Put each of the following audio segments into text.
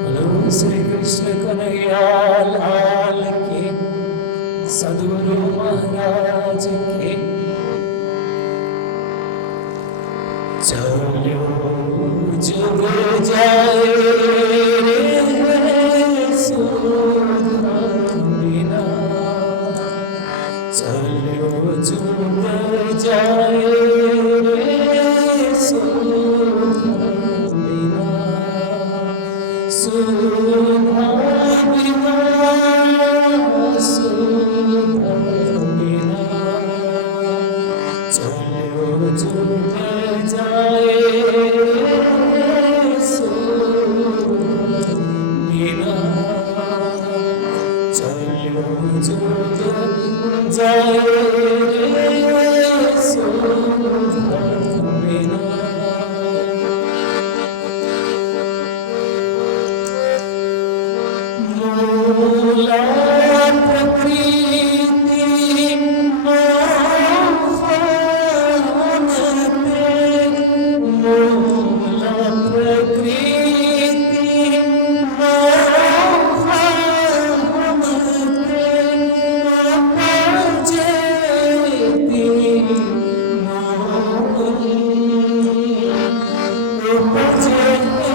बोलो श्री कृष्ण कन्हैया लाल की, सद्गुरु महाराज की। चलो जुग जाए सुधा बिना, चलो जुग जाए सुधा बिना, सुधा बिना, सुधा बिना। चलो जुग जाए सुधा बिना, चलो जुग जाए सुधा बिना। मूला प्रकृति मोहनते, मूला प्रकृति मोहनते, उपजेति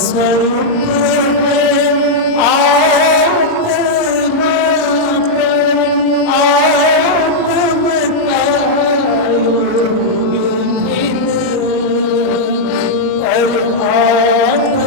स्वरूप है आत्मा पर आप बतायो विधिन पर आत्मा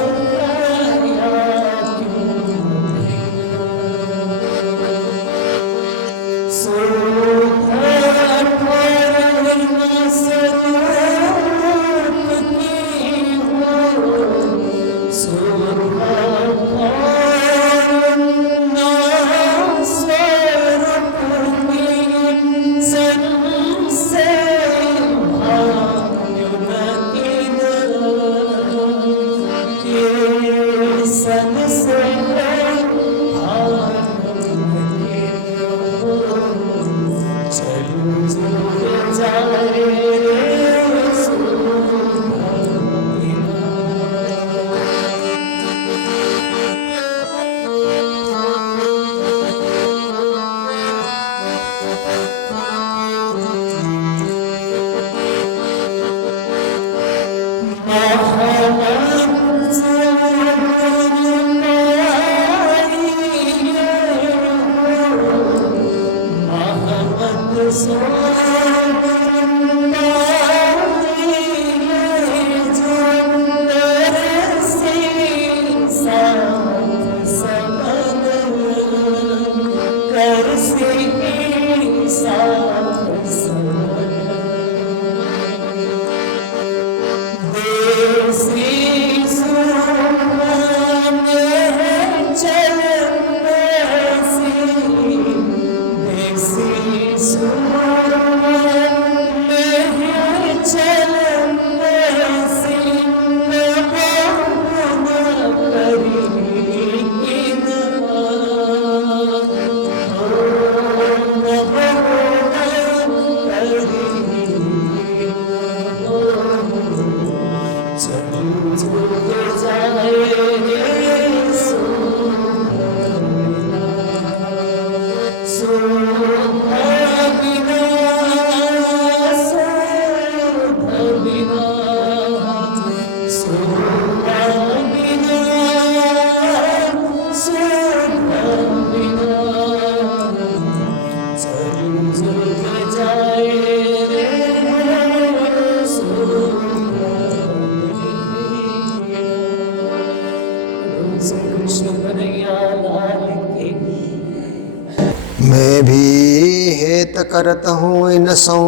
मैं भी हेत करत हूँ इन सौ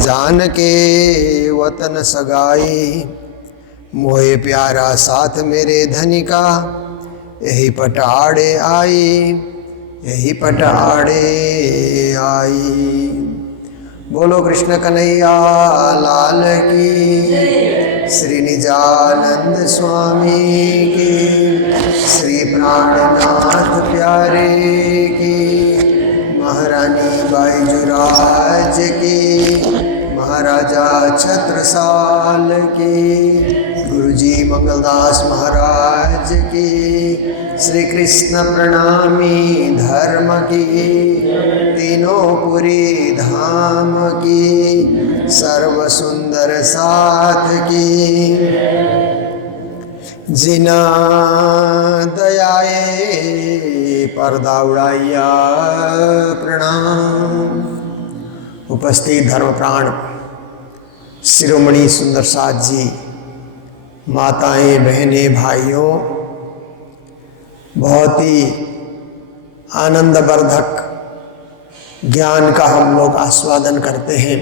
जान के वतन सगाई मोहे प्यारा साथ मेरे धनी का यही पटाड़े आई यही पटाड़े आई। बोलो कृष्ण कन्हैया लाल की, श्री निजानंद स्वामी की, श्री प्राणनाथ प्यारे की, महारानी बाईजुराज की, महाराजा छत्रसाल की, गुरुजी मंगलदास महाराज की, श्री कृष्ण प्रणामी धर्म की, तीनों पुरी धाम की, सर्व सुंदर साथ की, जिना दयाए पर्दा उड़ाइया प्रणाम। उपस्थित धर्म प्राण शिरोमणि सुंदर साथ जी, माताएं बहनें भाइयों, बहुत ही आनंदवर्धक ज्ञान का हम लोग आस्वादन करते हैं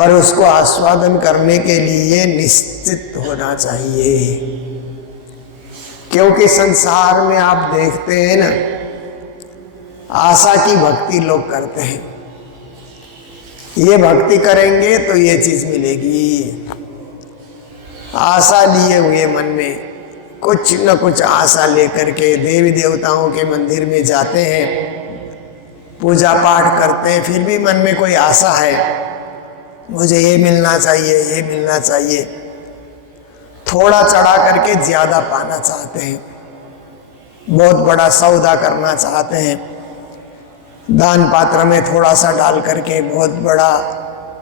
और उसको आस्वादन करने के लिए निश्चित होना चाहिए, क्योंकि संसार में आप देखते हैं ना, आशा की भक्ति लोग करते हैं, ये भक्ति करेंगे तो ये चीज मिलेगी। आशा लिए हुए मन में कुछ न कुछ आशा लेकर के देवी देवताओं के मंदिर में जाते हैं, पूजा पाठ करते हैं, फिर भी मन में कोई आशा है, मुझे ये मिलना चाहिए, ये मिलना चाहिए, थोड़ा चढ़ा करके ज्यादा पाना चाहते हैं, बहुत बड़ा सौदा करना चाहते हैं, दान पात्र में थोड़ा सा डाल करके बहुत बड़ा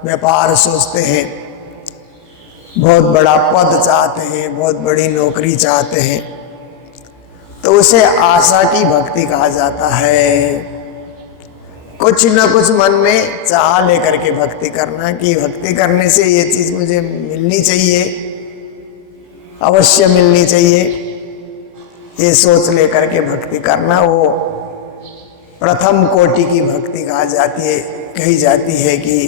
व्यापार सोचते हैं, बहुत बड़ा पद चाहते हैं, बहुत बड़ी नौकरी चाहते हैं, तो उसे आशा की भक्ति कहा जाता है। कुछ न कुछ मन में चाह लेकर के भक्ति करना कि भक्ति करने से ये चीज मुझे मिलनी चाहिए, अवश्य मिलनी चाहिए, ये सोच लेकर के भक्ति करना, वो प्रथम कोटि की भक्ति कही जाती है कि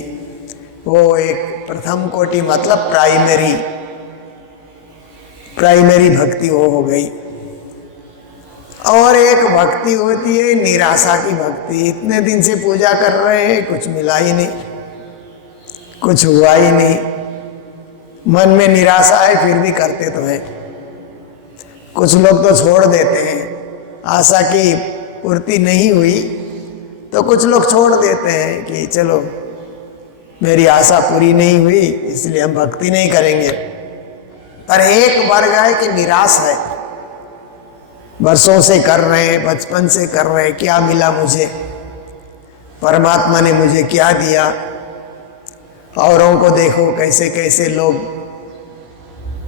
वो एक प्रथम कोटि मतलब प्राइमरी भक्ति वो हो गई। और एक भक्ति होती है निराशा की भक्ति। इतने दिन से पूजा कर रहे हैं, कुछ मिला ही नहीं, कुछ हुआ ही नहीं, मन में निराशा है, फिर भी करते तो है। कुछ लोग तो छोड़ देते हैं, आशा की पूर्ति नहीं हुई तो कुछ लोग छोड़ देते हैं कि चलो मेरी आशा पूरी नहीं हुई इसलिए हम भक्ति नहीं करेंगे। पर एक वर्ग है कि निराश है, वर्षों से कर रहे हैं, बचपन से कर रहे हैं, क्या मिला मुझे, परमात्मा ने मुझे क्या दिया। औरों को देखो कैसे कैसे लोग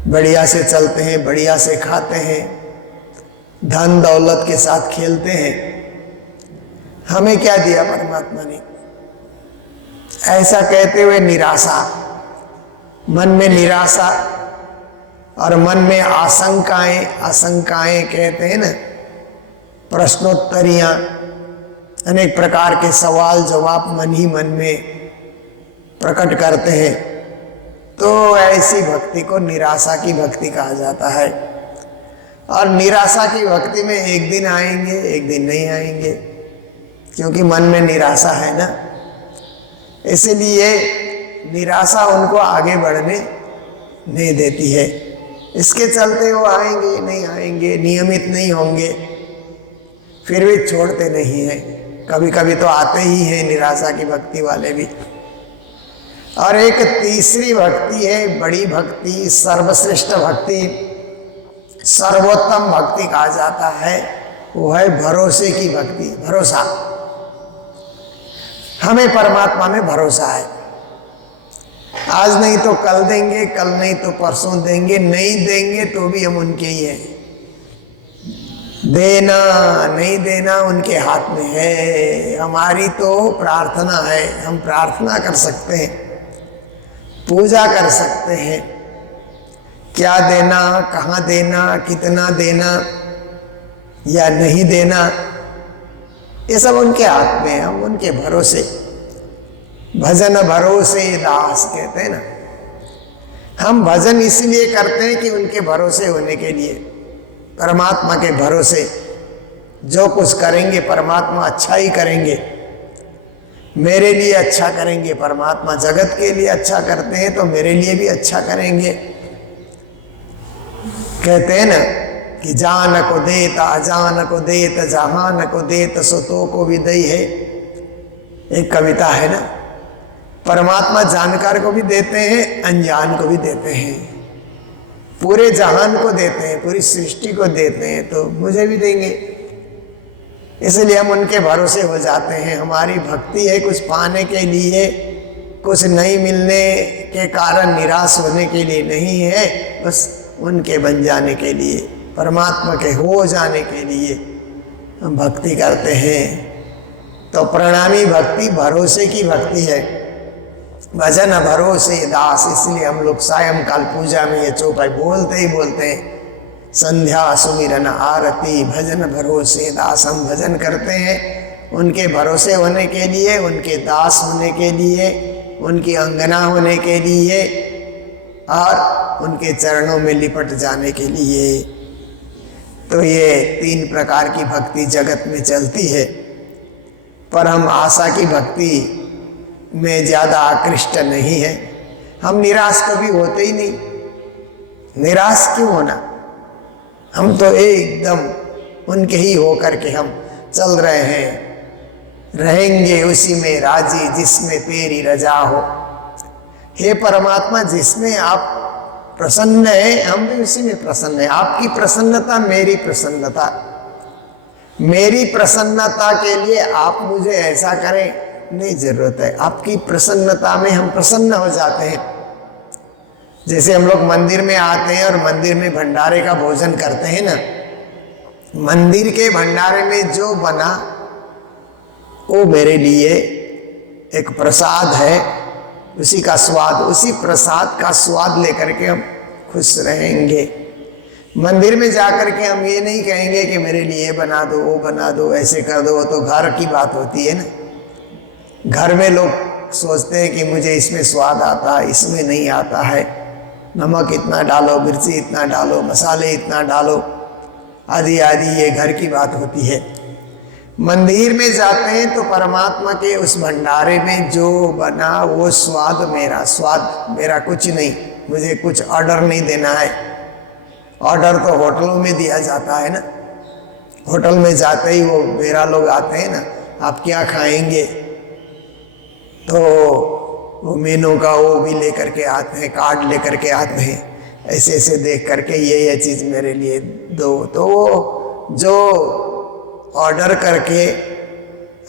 बढ़िया से चलते हैं, बढ़िया से खाते हैं, धन दौलत के साथ खेलते हैं, हमें क्या दिया परमात्मा ने। ऐसा कहते हुए निराशा, मन में निराशा और मन में आशंकाएं कहते हैं ना, प्रश्नोत्तरियां, अनेक प्रकार के सवाल जवाब मन ही मन में प्रकट करते हैं, तो ऐसी भक्ति को निराशा की भक्ति कहा जाता है। और निराशा की भक्ति में एक दिन आएंगे, एक दिन नहीं आएंगे, क्योंकि मन में निराशा है ना, इसलिए निराशा उनको आगे बढ़ने नहीं देती है। इसके चलते वो आएंगे नहीं आएंगे, नियमित नहीं होंगे, फिर भी छोड़ते नहीं हैं। कभी कभी तो आते ही हैं निराशा की भक्ति वाले भी। और एक तीसरी भक्ति है, बड़ी भक्ति, सर्वश्रेष्ठ भक्ति, सर्वोत्तम भक्ति कहा जाता है, वो है भरोसे की भक्ति। भरोसा, हमें परमात्मा में भरोसा है, आज नहीं तो कल देंगे, कल नहीं तो परसों देंगे, नहीं देंगे तो भी हम उनके ही हैं, देना नहीं देना उनके हाथ में है। हमारी तो प्रार्थना है, हम प्रार्थना कर सकते हैं, पूजा कर सकते हैं, क्या देना, कहाँ देना, कितना देना या नहीं देना, ये सब उनके हाथ में है, हम उनके भरोसे। भजन भरोसे दास कहते हैं ना, हम भजन इसलिए करते हैं कि उनके भरोसे होने के लिए, परमात्मा के भरोसे। जो कुछ करेंगे परमात्मा अच्छा ही करेंगे, मेरे लिए अच्छा करेंगे, परमात्मा जगत के लिए अच्छा करते हैं तो मेरे लिए भी अच्छा करेंगे। कहते हैं ना कि जान को देत अजान को देत, जहान को देत सो तो को भी दई है, एक कविता है ना। परमात्मा जानकार को भी देते हैं, अनजान को भी देते हैं, पूरे जहान को देते हैं, पूरी सृष्टि को देते हैं, तो मुझे भी देंगे। इसलिए हम उनके भरोसे हो जाते हैं। हमारी भक्ति है कुछ पाने के लिए, कुछ नहीं मिलने के कारण निराश होने के लिए नहीं है, बस उनके बन जाने के लिए, परमात्मा के हो जाने के लिए हम भक्ति करते हैं। तो प्रणामी भक्ति भरोसे की भक्ति है। भजन भरोसे दास, इसलिए हम लोग सायंकाल पूजा में ये चौपाई बोलते ही बोलते हैं, संध्या सुमिरन आरती भजन भरोसे दास। हम भजन करते हैं उनके भरोसे होने के लिए, उनके दास होने के लिए, उनकी अंगना होने के लिए और उनके चरणों में लिपट जाने के लिए। तो ये 3 प्रकार की भक्ति जगत में चलती है, पर हम आशा की भक्ति में ज़्यादा आकृष्ट नहीं है। हम निराश कभी होते ही नहीं, निराश क्यों होना, हम तो एकदम उनके ही होकर के हम चल रहे हैं, रहेंगे उसी में राजी जिसमें तेरी रजा हो। हे परमात्मा, जिसमें आप प्रसन्न है हम भी उसी में प्रसन्न है। आपकी प्रसन्नता मेरी प्रसन्नता, मेरी प्रसन्नता के लिए आप मुझे ऐसा करें नहीं जरूरत है, आपकी प्रसन्नता में हम प्रसन्न हो जाते हैं। जैसे हम लोग मंदिर में आते हैं और मंदिर में भंडारे का भोजन करते हैं ना, मंदिर के भंडारे में जो बना वो मेरे लिए एक प्रसाद है, उसी का स्वाद, उसी प्रसाद का स्वाद लेकर के हम खुश रहेंगे। मंदिर में जाकर के हम ये नहीं कहेंगे कि मेरे लिए बना दो, वो बना दो, ऐसे कर दो, वो तो घर की बात होती है ना। घर में लोग सोचते हैं कि मुझे इसमें स्वाद आता है, इसमें नहीं आता है, नमक इतना डालो, मिर्ची इतना डालो, मसाले इतना डालो, आदि आदि, ये घर की बात होती है। मंदिर में जाते हैं तो परमात्मा के उस भंडारे में जो बना वो स्वाद मेरा कुछ नहीं, मुझे कुछ ऑर्डर नहीं देना है। ऑर्डर तो होटलों में दिया जाता है ना, होटल में जाते ही वो मेरा लोग आते हैं ना, आप क्या खाएंगे, तो वो मेनू का वो भी लेकर के आते हैं, कार्ड लेकर के आते हैं, ऐसे ऐसे देख करके ये चीज़ मेरे लिए दो। तो वो जो ऑर्डर करके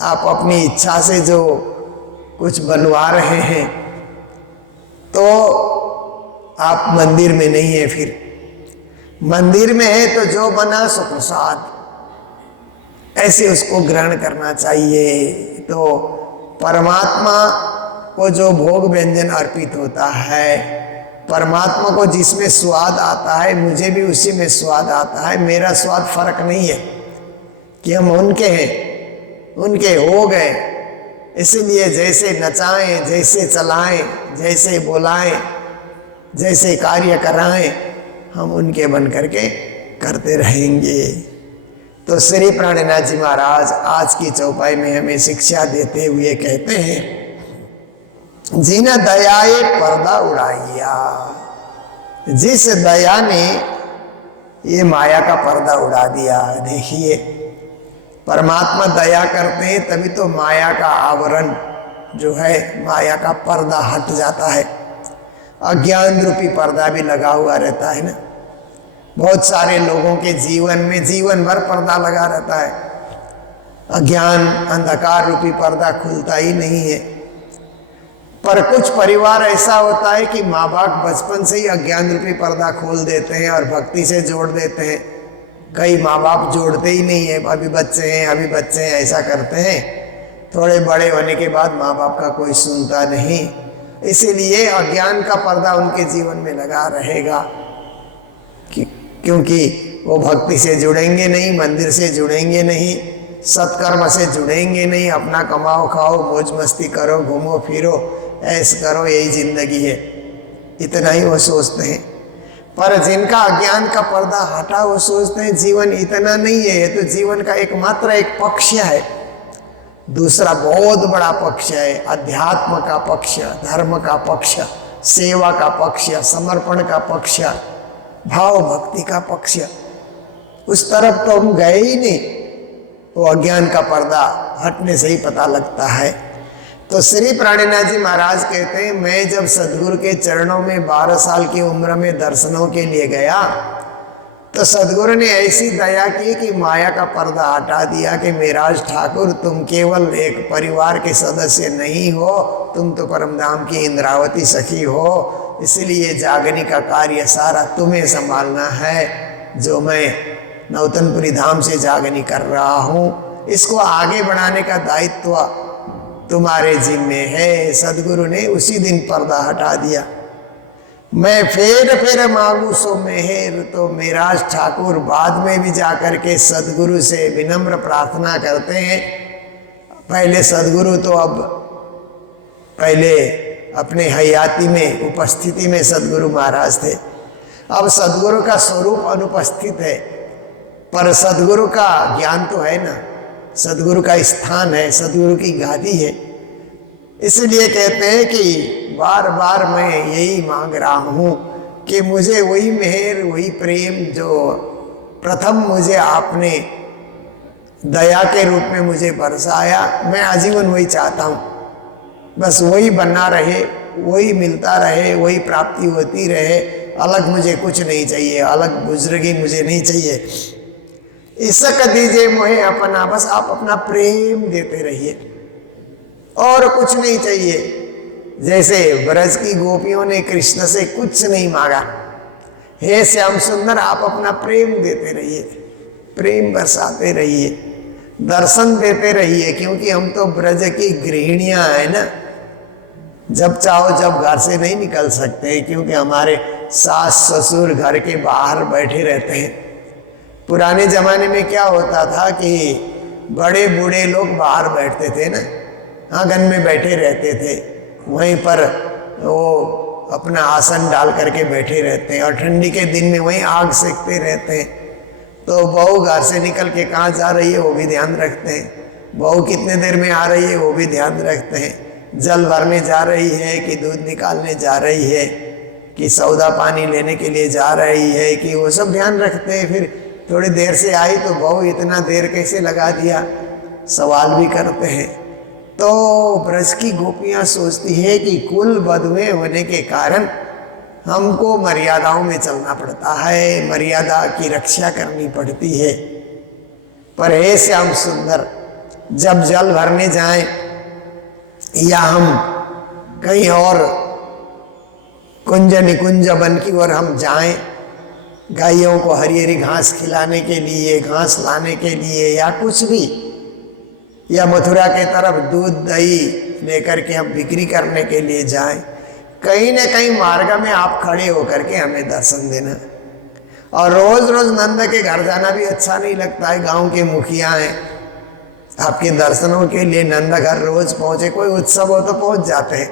आप अपनी इच्छा से जो कुछ बनवा रहे हैं, तो आप मंदिर में नहीं है। फिर मंदिर में है तो जो बना सो प्रसाद, ऐसे उसको ग्रहण करना चाहिए। तो परमात्मा को जो भोग व्यंजन अर्पित होता है, परमात्मा को जिसमें स्वाद आता है, मुझे भी उसी में स्वाद आता है। मेरा स्वाद फर्क नहीं है कि हम उनके हैं, उनके हो गए, इसलिए जैसे नचाएं, जैसे चलाएं, जैसे बुलाएं, जैसे कार्य कराएं, हम उनके बन करके करते रहेंगे। तो श्री प्राणनाथ जी महाराज आज की चौपाई में हमें शिक्षा देते हुए कहते हैं, जिन दयाए पर्दा उड़ाइया, जिस दया ने ये माया का पर्दा उड़ा दिया। देखिए, परमात्मा दया करते हैं तभी तो माया का आवरण जो है, माया का पर्दा हट जाता है। अज्ञान रूपी पर्दा भी लगा हुआ रहता है ना, बहुत सारे लोगों के जीवन में जीवन भर पर्दा लगा रहता है। अज्ञान अंधकार रूपी पर्दा खुलता ही नहीं है। पर कुछ परिवार ऐसा होता है कि माँ बाप बचपन से ही अज्ञान रूपी पर्दा खोल देते हैं और भक्ति से जोड़ देते हैं। कई माँ बाप जोड़ते ही नहीं है, अभी बच्चे हैं, अभी बच्चे हैं, ऐसा करते हैं। थोड़े बड़े होने के बाद माँ बाप का कोई सुनता नहीं, इसीलिए अज्ञान का पर्दा उनके जीवन में लगा रहेगा, क्योंकि वो भक्ति से जुड़ेंगे नहीं, मंदिर से जुड़ेंगे नहीं, सत्कर्म से जुड़ेंगे नहीं। अपना कमाओ खाओ, मौज मस्ती करो, घूमो फिरो, ऐश करो, यही जिंदगी है, इतना ही वो सोचते हैं। पर जिनका अज्ञान का पर्दा हटा, वो सोचते हैं जीवन इतना नहीं है, ये तो जीवन का एकमात्र एक पक्ष है। दूसरा बहुत बड़ा पक्ष है, अध्यात्म का पक्ष, धर्म का पक्ष, सेवा का पक्ष, समर्पण का पक्ष, भाव भक्ति का पक्ष। उस तरफ तो हम गए ही नहीं। वो अज्ञान का पर्दा हटने से ही पता लगता है। तो श्री प्राणनाथ जी महाराज कहते हैं, मैं जब सदगुरु के चरणों में 12 साल की उम्र में दर्शनों के लिए गया, तो सदगुरु ने ऐसी दया की कि माया का पर्दा हटा दिया कि मेराज ठाकुर, तुम केवल एक परिवार के सदस्य नहीं हो, तुम तो परमधाम की इंद्रावती सखी हो, इसलिए जागने का कार्य सारा तुम्हें संभालना है। जो मैं नौतनपुरी धाम से जागनी कर रहा हूँ, इसको आगे बढ़ाने का दायित्व तुम्हारे जिम्मे है। सदगुरु ने उसी दिन पर्दा हटा दिया। मैं फेर मांगू सो मेहर, तो मेराज ठाकुर बाद में भी जाकर के सदगुरु से विनम्र प्रार्थना करते हैं। पहले सदगुरु तो अब पहले अपने हयाती में उपस्थिति में सदगुरु महाराज थे, अब सदगुरु का स्वरूप अनुपस्थित है, पर सदगुरु का ज्ञान तो है ना, सदगुरु का स्थान है, सदगुरु की गादी है। इसलिए कहते हैं कि बार बार मैं यही मांग रहा हूँ कि मुझे वही मेहर, वही प्रेम जो प्रथम मुझे आपने दया के रूप में मुझे बरसाया, मैं आजीवन वही चाहता हूँ। बस वही बना रहे, वही मिलता रहे, वही प्राप्ति होती रहे। अलग मुझे कुछ नहीं चाहिए, अलग बुजुर्गी मुझे नहीं चाहिए। इसक दीजिए मोहे अपना, बस आप अपना प्रेम देते रहिए और कुछ नहीं चाहिए। जैसे ब्रज की गोपियों ने कृष्ण से कुछ नहीं मांगा, हे श्याम सुंदर आप अपना प्रेम देते रहिए, प्रेम बरसाते रहिए, दर्शन देते रहिए, क्योंकि हम तो ब्रज की गृहिणियां हैं ना, जब चाहो जब घर से नहीं निकल सकते, क्योंकि हमारे सास ससुर घर के बाहर बैठे रहते हैं। पुराने जमाने में क्या होता था कि बड़े बूढ़े लोग बाहर बैठते थे ना, आंगन में बैठे रहते थे, वहीं पर वो अपना आसन डाल करके बैठे रहते हैं, और ठंडी के दिन में वहीं आग सेकते रहते हैं। तो बहू घर से निकल के कहाँ जा रही है वो भी ध्यान रखते हैं, बहू कितने देर में आ रही है वो भी ध्यान रखते हैं, जल भरने जा रही है कि दूध निकालने जा रही है कि सौदा पानी लेने के लिए जा रही है, कि वो सब ध्यान रखते हैं। फिर थोड़ी देर से आई तो बहू इतना देर कैसे लगा दिया, सवाल भी करते हैं। तो ब्रज की गोपियाँ सोचती है कि कुल बधुएं होने के कारण हमको मर्यादाओं में चलना पड़ता है, मर्यादा की रक्षा करनी पड़ती है। पर हे श्याम सुंदर, जब जल भरने जाएं या हम कहीं और कुंज निकुंज वन की ओर हम जाएं, गायों को हरी हरी घास खिलाने के लिए, घास लाने के लिए, या कुछ भी, या मथुरा के तरफ दूध दही लेकर के हम बिक्री करने के लिए जाएं, कहीं न कहीं मार्ग में आप खड़े होकर के हमें दर्शन देना। और रोज रोज नंद के घर जाना भी अच्छा नहीं लगता है, गांव के मुखिया हैं, आपके दर्शनों के लिए नंद घर रोज पहुंचे, कोई उत्सव हो तो पहुंच जाते हैं,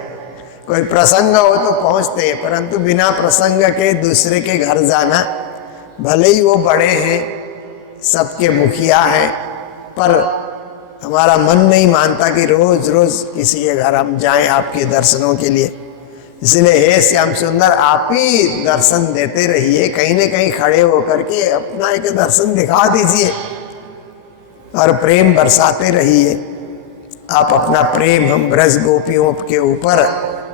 कोई प्रसंग हो तो पहुंचते हैं, परंतु बिना प्रसंग के दूसरे के घर जाना, भले ही वो बड़े हैं, सबके मुखिया हैं, पर हमारा मन नहीं मानता कि रोज रोज किसी के घर हम जाएं आपके दर्शनों के लिए। इसलिए हे श्याम सुंदर आप ही दर्शन देते रहिए, कहीं न कहीं खड़े होकर के अपना एक दर्शन दिखा दीजिए और प्रेम बरसाते रहिए। आप अपना प्रेम हम ब्रज गोपियों के ऊपर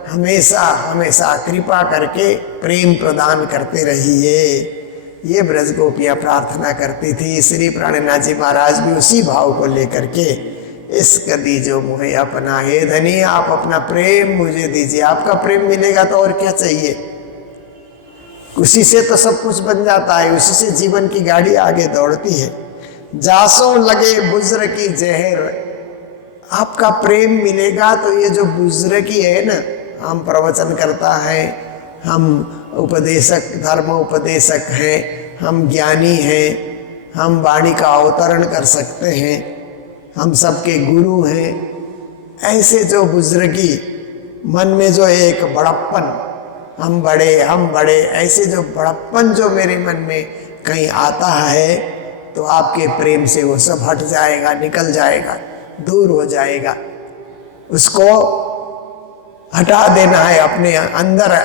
हमेशा हमेशा कृपा करके प्रेम प्रदान करते रहिए। ये ब्रज गोपियाँ प्रार्थना करती थी। श्री प्राणनाथ जी महाराज भी उसी भाव को लेकर के, इस कदी जो मुहे अपना, हे धनी आप अपना प्रेम मुझे दीजिए, आपका प्रेम मिलेगा तो और क्या चाहिए, उसी से तो सब कुछ बन जाता है, उसी से जीवन की गाड़ी आगे दौड़ती है। जासों लगे बुज्र की जहर, आपका प्रेम मिलेगा तो ये जो बुज्र की है ना, हम प्रवचन करता है, हम उपदेशक, धर्म उपदेशक हैं, हम ज्ञानी हैं, हम वाणी का अवतरण कर सकते हैं, हम सबके गुरु हैं, ऐसे जो बुजुर्गी मन में जो एक बड़प्पन, हम बड़े, ऐसे जो बड़प्पन जो मेरे मन में कहीं आता है, तो आपके प्रेम से वो सब हट जाएगा, निकल जाएगा, दूर हो जाएगा। उसको हटा देना है अपने अंदर,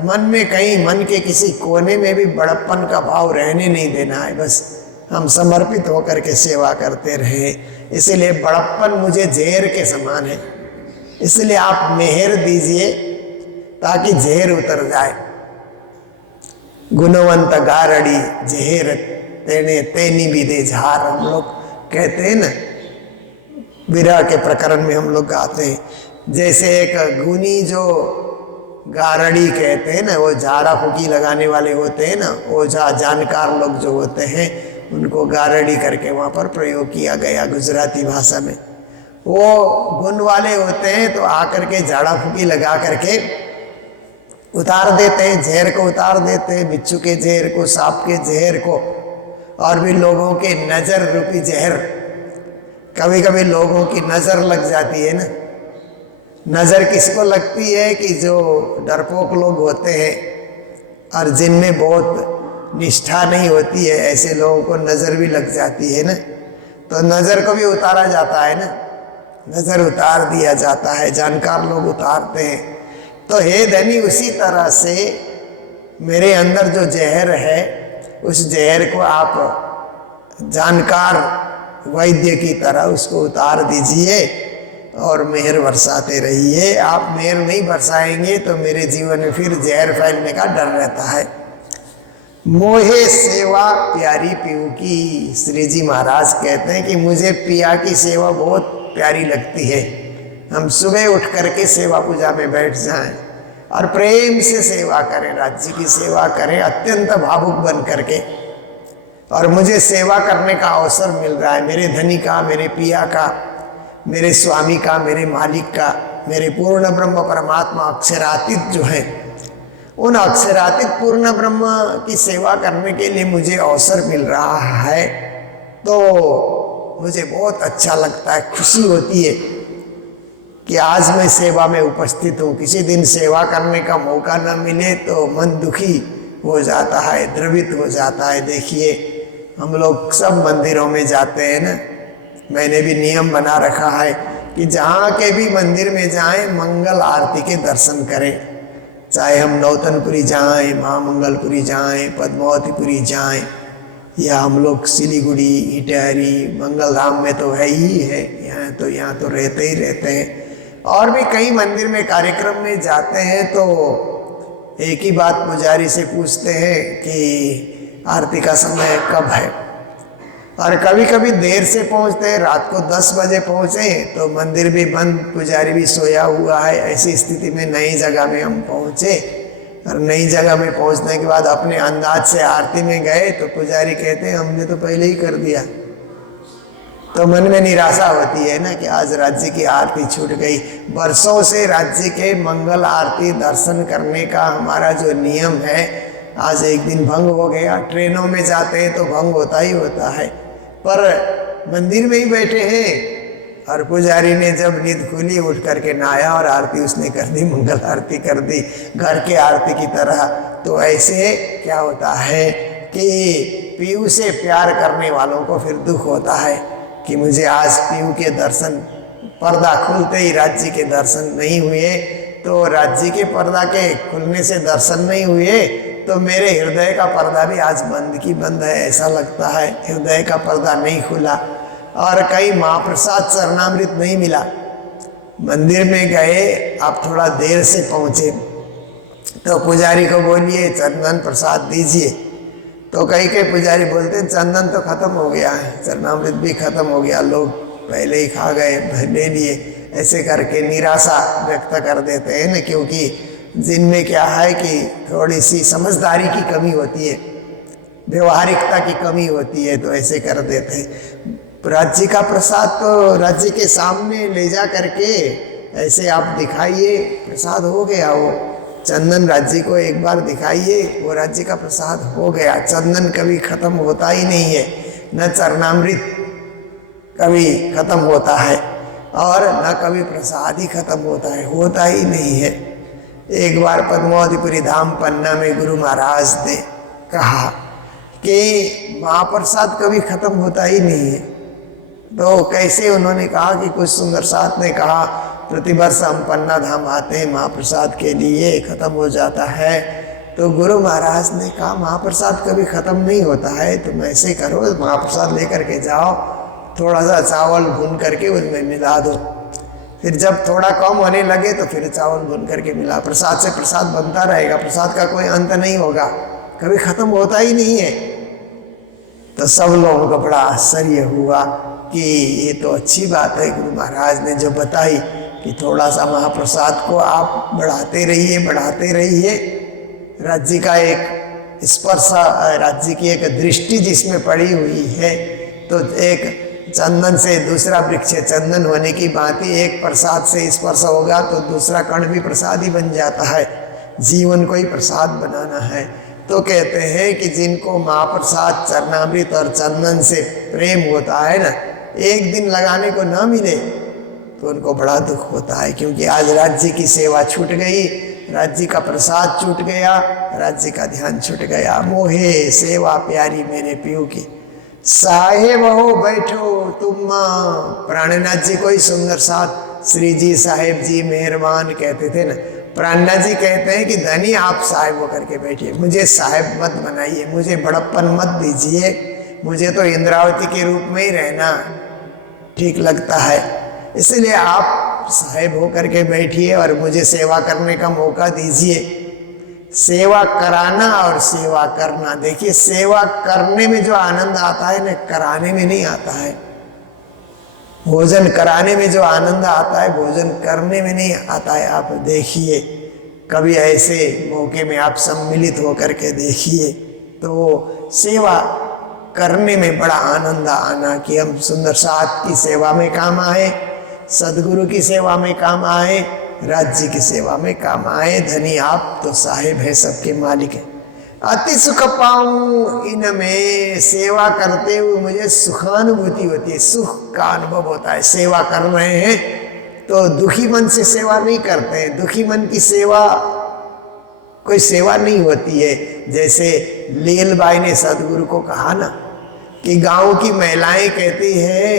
मन में कहीं, मन के किसी कोने में भी बड़प्पन का भाव रहने नहीं देना है। बस हम समर्पित होकर के सेवा करते रहे। इसलिए बड़प्पन मुझे जहर के समान है, इसलिए आप मेहर दीजिए ताकि जहर उतर जाए। गुणवंत गारड़ी जहर तेने तेनी भी दे झार, हम लोग कहते हैं ना, विरह के प्रकरण में हम लोग गाते हैं। जैसे एक गुनी जो गारड़ी कहते हैं ना, वो झाड़ा फूकी लगाने वाले होते हैं ना, वो जानकार लोग जो होते हैं उनको गारड़ी करके वहाँ पर प्रयोग किया गया गुजराती भाषा में। वो गुण वाले होते हैं तो आकर के झाड़ा फूकी लगा करके उतार देते हैं, जहर को उतार देते हैं, बिच्छू के जहर को, सांप के जहर को, और भी लोगों के नज़र रूपी जहर। कभी कभी लोगों की नज़र लग जाती है ना, नज़र किसको लगती है कि जो डरपोक लोग होते हैं और जिनमें बहुत निष्ठा नहीं होती है, ऐसे लोगों को नज़र भी लग जाती है ना, तो नज़र को भी उतारा जाता है ना, नज़र उतार दिया जाता है, जानकार लोग उतारते हैं। तो हे धनी, उसी तरह से मेरे अंदर जो जहर है, उस जहर को आप जानकार वैद्य की तरह उसको उतार दीजिए और मेहर बरसाते रहिए। आप मेहर नहीं बरसाएंगे तो मेरे जीवन में फिर जहर फैलने का डर रहता है। मोहे सेवा प्यारी पीऊ की, श्री जी महाराज कहते हैं कि मुझे पिया की सेवा बहुत प्यारी लगती है। हम सुबह उठ करके सेवा पूजा में बैठ जाएं और प्रेम से सेवा करें, राज्य की सेवा करें अत्यंत भावुक बन करके। और मुझे सेवा करने का अवसर मिल रहा है, मेरे धनी का, मेरे पिया का, मेरे स्वामी का, मेरे मालिक का, मेरे पूर्ण ब्रह्म परमात्मा अक्षरातीत जो है, उन अक्षरातीत पूर्ण ब्रह्म की सेवा करने के लिए मुझे अवसर मिल रहा है, तो मुझे बहुत अच्छा लगता है, खुशी होती है कि आज मैं सेवा में उपस्थित हूँ। किसी दिन सेवा करने का मौका न मिले तो मन दुखी हो जाता है, द्रवित हो जाता है। देखिए हम लोग सब मंदिरों में जाते हैं ना, मैंने भी नियम बना रखा है कि जहाँ के भी मंदिर में जाएं मंगल आरती के दर्शन करें, चाहे हम नौतनपुरी जाएं, महामंगलपुरी जाएं, पद्मावतीपुरी जाएं, या हम लोग सिलीगुड़ी, इटारी, मंगलधाम में तो है ही है, यहाँ तो रहते ही रहते हैं। और भी कई मंदिर में कार्यक्रम में जाते हैं तो एक ही बात पुजारी से पूछते हैं कि आरती का समय कब है। और कभी कभी देर से पहुंचते हैं, रात को 10 बजे पहुंचे तो मंदिर भी बंद, पुजारी भी सोया हुआ है। ऐसी स्थिति में नई जगह में हम पहुंचे और नई जगह में पहुंचने के बाद अपने अंदाज से आरती में गए तो पुजारी कहते हैं हमने तो पहले ही कर दिया। तो मन में निराशा होती है ना कि आज राज्य की आरती छूट गई। वर्षों से राज्य के मंगल आरती दर्शन करने का हमारा जो नियम है, आज एक दिन भंग हो गया। ट्रेनों में जाते हैं तो भंग होता ही होता है, पर मंदिर में ही बैठे हैं और पुजारी ने जब नींद खुली उठ करके नहाया और आरती उसने कर दी, मंगल आरती कर दी घर के आरती की तरह। तो ऐसे क्या होता है कि पीयू से प्यार करने वालों को फिर दुख होता है कि मुझे आज पीयू के दर्शन, पर्दा खुलते ही राज्य के दर्शन नहीं हुए, तो राज्य के पर्दा के खुलने से दर्शन नहीं हुए तो मेरे हृदय का पर्दा भी आज बंद की बंद है, ऐसा लगता है। हृदय का पर्दा नहीं खुला और कहीं महाप्रसाद चरणामृत नहीं मिला। मंदिर में गए, आप थोड़ा देर से पहुँचे तो पुजारी को बोलिए चंदन प्रसाद दीजिए, तो कई पुजारी बोलते हैं चंदन तो खत्म हो गया है, चरणामृत भी खत्म हो गया, लोग पहले ही खा गए, ले लिए। ऐसे करके निराशा व्यक्त कर देते हैं ना, क्योंकि जिनमें क्या है कि थोड़ी सी समझदारी की कमी होती है, व्यवहारिकता की कमी होती है, तो ऐसे कर देते हैं। राज्य का प्रसाद तो राज्य के सामने ले जा करके ऐसे आप दिखाइए, प्रसाद हो गया। वो चंदन राज्य को एक बार दिखाइए, वो राज्य का प्रसाद हो गया। चंदन कभी खत्म होता ही नहीं है, न चरणामृत कभी खत्म होता है और न कभी प्रसाद ही खत्म होता ही नहीं है। एक बार पद्मावतीपुरी धाम पन्ना में गुरु महाराज ने कहा कि महाप्रसाद कभी खत्म होता ही नहीं है। तो कैसे, उन्होंने कहा कि कुछ सुंदर साथ ने कहा प्रतिवर्ष हम पन्ना धाम आते हैं महाप्रसाद के लिए, खत्म हो जाता है। तो गुरु महाराज ने कहा महाप्रसाद कभी खत्म नहीं होता है, तुम ऐसे करो, महाप्रसाद लेकर के जाओ, थोड़ा सा चावल भून करके उनमें मिला दो, फिर जब थोड़ा कम होने लगे तो फिर चावल भून करके मिला। प्रसाद से प्रसाद बनता रहेगा, प्रसाद का कोई अंत नहीं होगा, कभी खत्म होता ही नहीं है। तो सब लोगों को बड़ा आश्चर्य हुआ कि ये तो अच्छी बात है गुरु महाराज ने जो बताई कि थोड़ा सा महाप्रसाद को आप बढ़ाते रहिए। राज्य का एक स्पर्श, राज्य की एक दृष्टि जिसमें पड़ी हुई है, तो एक चंदन से दूसरा वृक्ष चंदन होने की बात ही, एक प्रसाद से स्पर्श होगा तो दूसरा कण भी प्रसाद ही बन जाता है। जीवन को ही प्रसाद बनाना है। तो कहते हैं कि जिनको महाप्रसाद चरणामृत और चंदन से प्रेम होता है ना, एक दिन लगाने को ना मिले तो उनको बड़ा दुख होता है, क्योंकि आज राज्य की सेवा छूट गई, राज्य का प्रसाद छूट गया, राज्य का ध्यान छूट गया। मोहे सेवा प्यारी मेरे पीयू की, साहेब हो बैठो तुम माँ। प्राणनाथ जी को ही सुंदर साथ श्री जी साहेब जी मेहरबान कहते थे ना। प्राणनाथ जी कहते हैं कि धनी आप साहेब होकर के बैठिए, मुझे साहेब मत बनाइए, मुझे बड़प्पन मत दीजिए, मुझे तो इंद्रावती के रूप में ही रहना ठीक लगता है, इसलिए आप साहेब होकर के बैठिए और मुझे सेवा करने का मौका दीजिए। सेवा कराना और सेवा करना, देखिए सेवा करने में जो आनंद आता है ना, कराने में नहीं आता है। भोजन कराने में जो आनंद आता है भोजन करने में नहीं आता है। आप देखिए, कभी ऐसे मौके में आप सम्मिलित होकर के देखिए तो सेवा करने में बड़ा आनंद आना कि हम सुंदर साथ की सेवा में काम आए, सदगुरु की सेवा में काम आए, राज्य की सेवा में काम आए। धनी आप तो साहेब हैं, सबके मालिक हैं। अति सुख पाऊं इनमें, सेवा करते हुए मुझे सुखानुभूति होती है, सुख का अनुभव होता है। सेवा कर रहे हैं तो दुखी मन से सेवा नहीं करते हैं, दुखी मन की सेवा कोई सेवा नहीं होती है। जैसे लीलबाई ने सदगुरु को कहा ना कि गांव की महिलाएं कहती है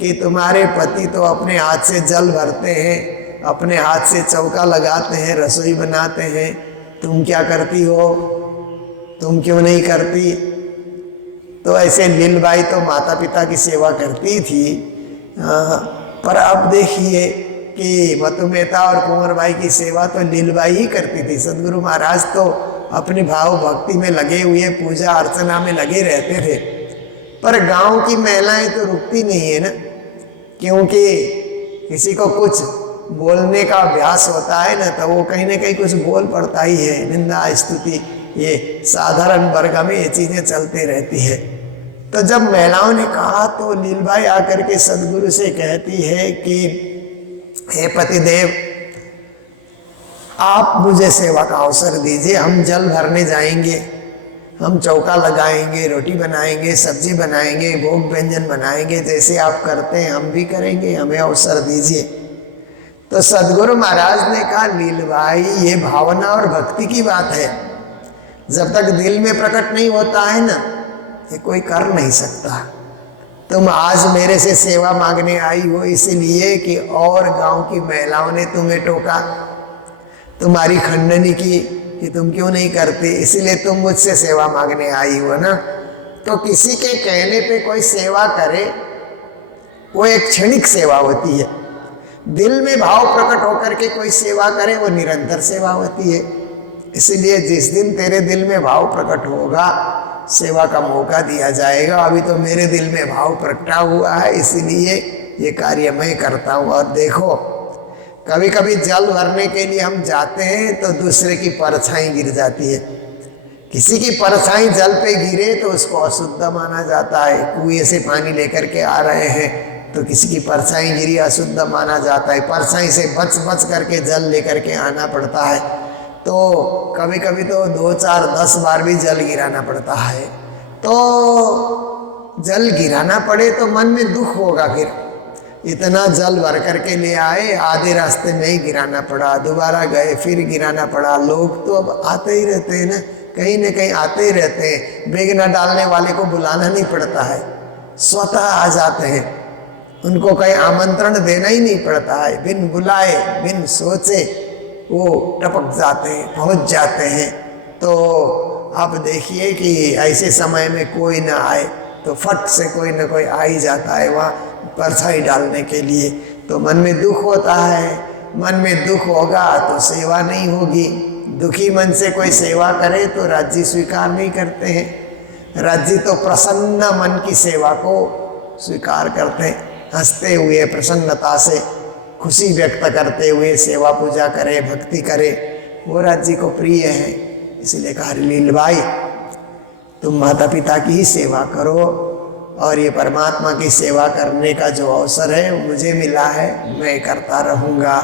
कि तुम्हारे पति तो अपने हाथ से जल भरते हैं, अपने हाथ से चौका लगाते हैं, रसोई बनाते हैं, तुम क्या करती हो, तुम क्यों नहीं करती। तो ऐसे लीलबाई तो माता पिता की सेवा करती थी, पर अब देखिए कि मतु मेहता और कुंवरबाई की सेवा तो लीलबाई ही करती थी। सदगुरु महाराज तो अपने भाव भक्ति में लगे हुए पूजा अर्चना में लगे रहते थे, पर गांव की महिलाएं तो रुकती नहीं है ना, क्योंकि किसी को कुछ बोलने का अभ्यास होता है ना तो वो कहीं ना कहीं कुछ बोल पड़ता ही है। निंदा स्तुति ये साधारण वर्ग में ये चीजें चलती रहती है। तो जब महिलाओं ने कहा तो लीलबाई आकर के सदगुरु से कहती है कि हे पतिदेव, आप मुझे सेवा का अवसर दीजिए, हम जल भरने जाएंगे, हम चौका लगाएंगे, रोटी बनाएंगे, सब्जी बनाएंगे, भोग व्यंजन बनाएंगे, जैसे आप करते हैं हम भी करेंगे, हमें अवसर दीजिए। तो सदगुरु महाराज ने कहा लीलबाई, ये भावना और भक्ति की बात है, जब तक दिल में प्रकट नहीं होता है ना ये कोई कर नहीं सकता। तुम आज मेरे से सेवा मांगने आई हो इसलिए कि और गांव की महिलाओं ने तुम्हें टोका, तुम्हारी खंडनी की कि तुम क्यों नहीं करते, इसलिए तुम मुझसे सेवा मांगने आई हो ना। तो किसी के कहने पे कोई सेवा करे वो एक क्षणिक सेवा होती है, दिल में भाव प्रकट होकर के कोई सेवा करे वो निरंतर सेवा होती है। इसलिए जिस दिन तेरे दिल में भाव प्रकट होगा सेवा का मौका दिया जाएगा। अभी तो मेरे दिल में भाव प्रकटा हुआ है इसलिए ये कार्य मैं करता हूँ। और देखो, कभी कभी जल भरने के लिए हम जाते हैं तो दूसरे की परछाई गिर जाती है। किसी की परछाई जल पे गिरे तो उसको अशुद्ध माना जाता है। कुएं से पानी लेकर के आ रहे हैं तो किसी की परछाई गिरी अशुद्ध माना जाता है। परछाई से बच बच करके जल लेकर के आना पड़ता है। तो कभी कभी तो 2, 4, 10 बार भी जल गिराना पड़ता है। तो जल गिराना पड़े तो मन में दुख होगा, फिर इतना जल भर करके ले आए, आधे रास्ते में ही गिराना पड़ा, दोबारा गए फिर गिराना पड़ा। लोग तो अब आते ही रहते हैं ना कहीं आते ही रहते हैं। बेग न डालने वाले को बुलाना नहीं पड़ता है, स्वतः आ जाते हैं, उनको कहीं आमंत्रण देना ही नहीं पड़ता है। बिन बुलाए बिन सोचे वो टपक जाते हैं, पहुंच जाते हैं। तो आप देखिए कि ऐसे समय में कोई ना आए तो फट से कोई ना कोई आ ही जाता है वहाँ परछाई डालने के लिए। तो मन में दुख होता है, मन में दुख होगा तो सेवा नहीं होगी। दुखी मन से कोई सेवा करे तो राज्य स्वीकार नहीं करते हैं। राज्य तो प्रसन्न मन की सेवा को स्वीकार करते हैं, हंसते हुए प्रसन्नता से खुशी व्यक्त करते हुए सेवा पूजा करे, भक्ति करे, वो राज्य को प्रिय है। इसलिए कहा लीलबाई, तुम माता पिता की ही सेवा करो और ये परमात्मा की सेवा करने का जो अवसर है वो मुझे मिला है, मैं करता रहूँगा।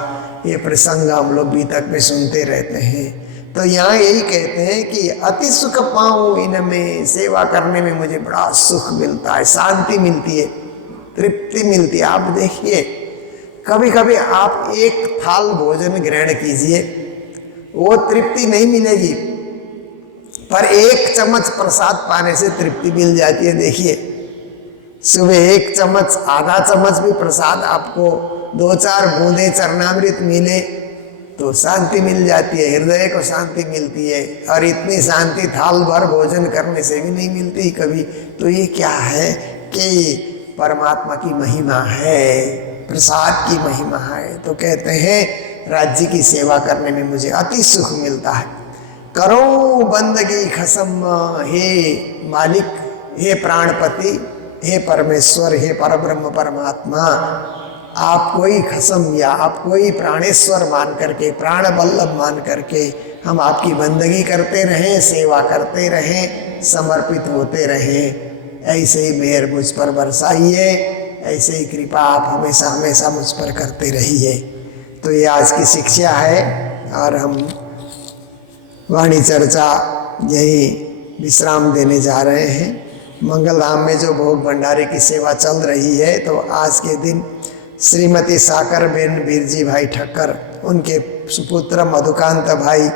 ये प्रसंग हम लोग बीतक में सुनते रहते हैं। तो यहाँ यही कहते हैं कि अति सुख पाऊँ इनमें, सेवा करने में मुझे बड़ा सुख मिलता है, शांति मिलती है, तृप्ति मिलती है। आप देखिए, कभी कभी आप एक थाल भोजन ग्रहण कीजिए, वो तृप्ति नहीं मिलेगी, पर एक चम्मच प्रसाद पाने से तृप्ति मिल जाती है। देखिए, सुबह 1 चम्मच, आधा चम्मच भी प्रसाद आपको 2-4 बूंदे चरणामृत मिले तो शांति मिल जाती है, हृदय को शांति मिलती है। और इतनी शांति थाल भर भोजन करने से भी नहीं मिलती कभी। तो ये क्या है कि परमात्मा की महिमा है, प्रसाद की महिमा है। तो कहते हैं राज्य की सेवा करने में मुझे अति सुख मिलता है। करो बंदगी खसम, हे मालिक, हे प्राणपति, हे परमेश्वर, हे परब्रह्म परमात्मा, आपको ही खसम या आपको ही प्राणेश्वर मान करके, प्राण वल्लभ मान करके हम आपकी बंदगी करते रहें, सेवा करते रहें, समर्पित होते रहें। ऐसे ही मेहर मुझ पर बरसाइए, ऐसे ही कृपा आप हमेशा हमेशा मुझ पर करते रहिए। तो ये आज की शिक्षा है और हम वाणी चर्चा यही विश्राम देने जा रहे हैं। मंगलधाम में जो भोग भंडारे की सेवा चल रही है, तो आज के दिन श्रीमती साकर बेन बीरजी भाई ठक्कर, उनके सुपुत्र मधुकांत भाई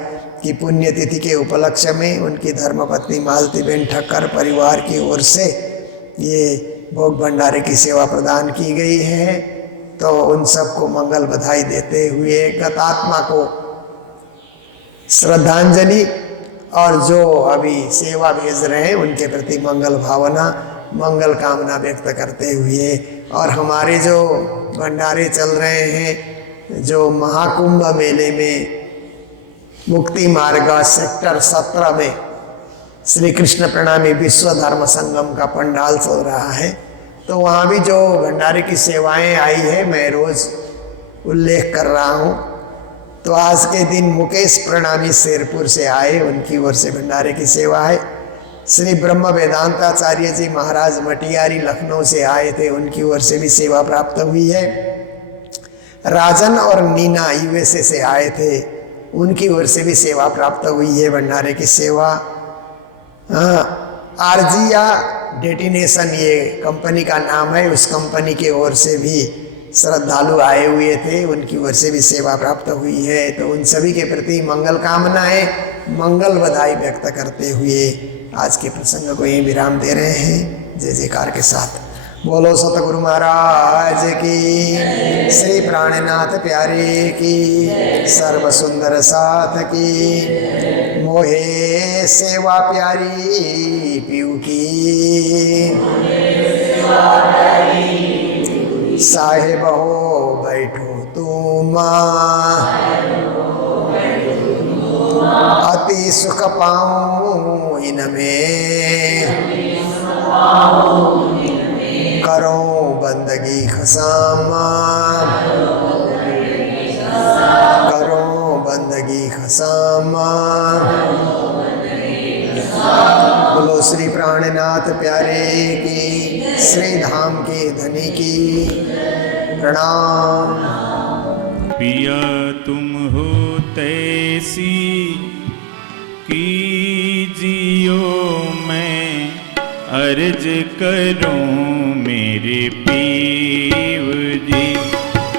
की पुण्यतिथि के उपलक्ष्य में उनकी धर्मपत्नी मालती बेन ठक्कर परिवार की ओर से ये भोग भंडारे की सेवा प्रदान की गई है। तो उन सबको मंगल बधाई देते हुए गतात्मा को श्रद्धांजलि और जो अभी सेवा भेज रहे हैं उनके प्रति मंगल भावना, मंगल कामना व्यक्त करते हुए, और हमारे जो भंडारे चल रहे हैं, जो महाकुंभ मेले में मुक्ति मार्ग सेक्टर 17 में श्री कृष्ण प्रणामी विश्व धर्म संगम का पंडाल चल रहा है, तो वहाँ भी जो भंडारे की सेवाएं आई है मैं रोज उल्लेख कर रहा हूँ। तो आज के दिन मुकेश प्रणामी शेरपुर से आए, उनकी ओर से भंडारे की सेवा है। श्री ब्रह्म वेदांताचार्य जी महाराज मटियारी लखनऊ से आए थे, उनकी ओर से भी सेवा प्राप्त हुई है। राजन और नीना यूएसए से आए थे, उनकी ओर से भी सेवा प्राप्त हुई है भंडारे की सेवा। आरजिया डेटिनेशन ये कंपनी का नाम है, उस कंपनी की ओर से भी श्रद्धालु आए हुए थे, उनकी ओर से भी सेवा प्राप्त हुई है। तो उन सभी के प्रति मंगल कामनाएं, मंगल बधाई व्यक्त करते हुए आज के प्रसंग को यहीं विराम दे रहे हैं। जय जयकार के साथ बोलो सतगुरु महाराज की, श्री प्राणनाथ प्यारे की, सर्व सुंदर साथ की, मोहे सेवा प्यारी पीऊ की, साहेब हो बैठो तुम, अति सुख पाऊं इनमें, करो बंदगी खसामा, करो बंदगी खसामा। बोलो श्री प्राणनाथ प्यारे की, श्री धाम के धनी की प्रणाम। पिया तुम हो तैसी कीजियो, मैं अर्ज करूं मेरे पीव जी।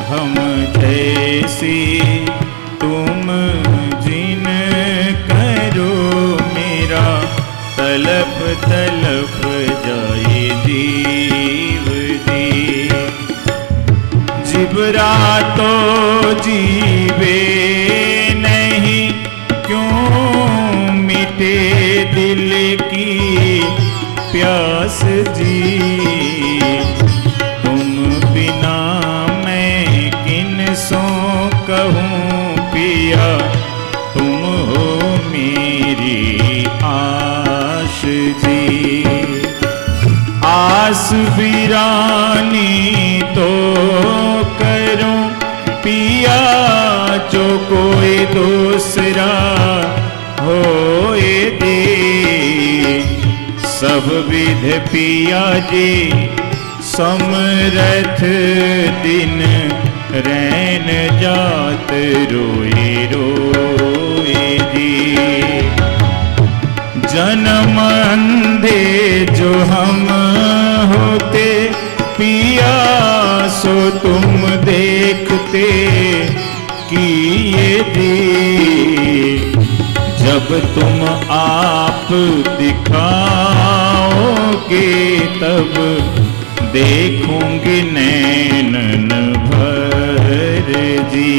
हम जैसी तुम जिन करो, मेरा तलप तलप जाए जीव जी। जिबरा तो जीवे नहीं, क्यों मिटे दिल की प्यास जी। तुम बिना मैं किन सो कहूँ पिया, तुम हो मेरी आश जी। आस वीरानी तो करूं पिया, जो कोई दूसरा होए दे। सब विध पिया जी समरथ, दिन रैन जात रोए रोए जी। जन्म अंधे जो हम होते पिया, सो तुम देखते किए दी। जब तुम आप दिखाओगे तब देखूंगी नैनन भर जी।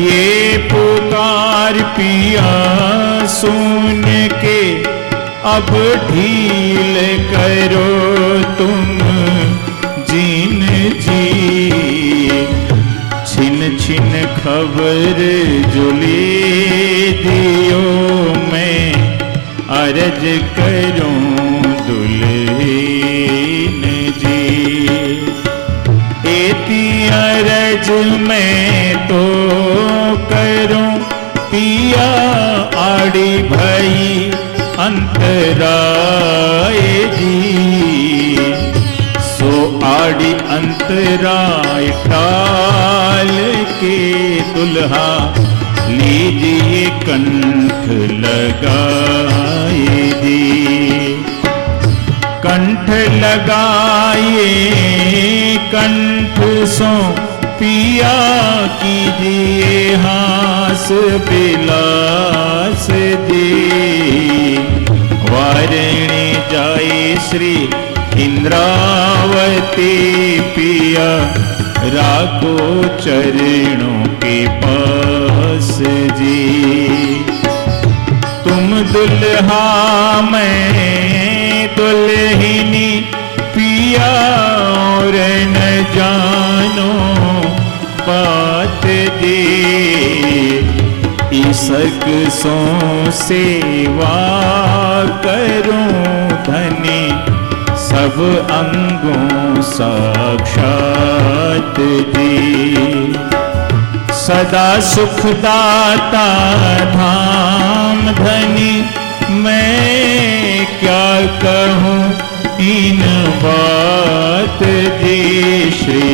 ये पुकार पिया सुन के अब ढील करो तुम जीन जी। छिन छिन खबर जुली दियो, मैं अर्ज करूं दुल्हे अरज मैं तो करूं पिया आड़ी भई अंतराय जी। सो आड़ी अंतराय टाल के दुल्हा लीजिए कंठ लगाए जी। कंठ लगाए कंठ सो पिया कीजिए हास बिलास जी। वारिणी जाए श्री इंद्रावती पिया राखो चरणों के पास जी। तुम दुल्हा मैं दुल्हनी पिया और न जानो बात जी। इसक सो सेवा करूं धनी सब अंगों साक्षात जी। सदा सुखदाता धाम धनी मैं क्या कहूँ इन बात जी। श्री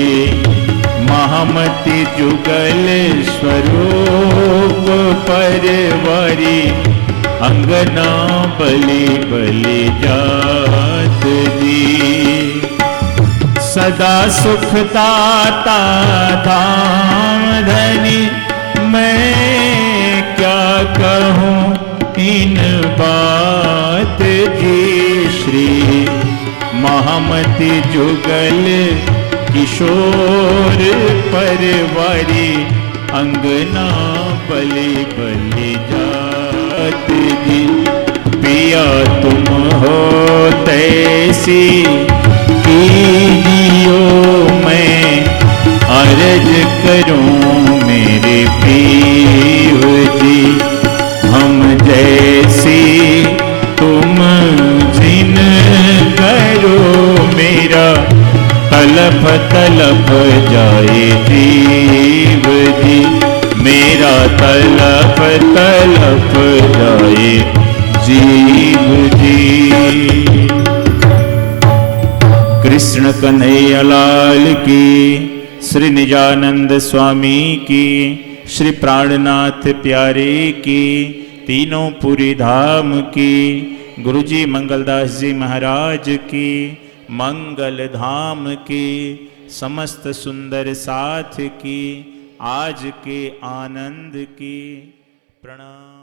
महामति जुगल स्वरूप परवारी अंगना बलि बलि जात जी। सदा सुखदाता धाम धनी मैं क्या कहूँ इन बात जी। श्री महामति जुगल किशोर परवारी अंगना बलि बलि जात जी। पिया तुम हो तैसी कीजियो मैं अर्ज करूं मेरे पीर जी। हम जैसी तुम जिन करो मेरा तलफ तलफ जाए जीव जी। मेरा तलफ तलफ जाए जीव जी। कृष्ण कन्हैया लाल की, श्री निजानंद स्वामी की, श्री प्राणनाथ प्यारे की, तीनों पुरी धाम की, गुरुजी मंगलदास जी महाराज की, मंगल धाम की, समस्त सुंदर साथ की, आज के आनंद की। प्रणाम।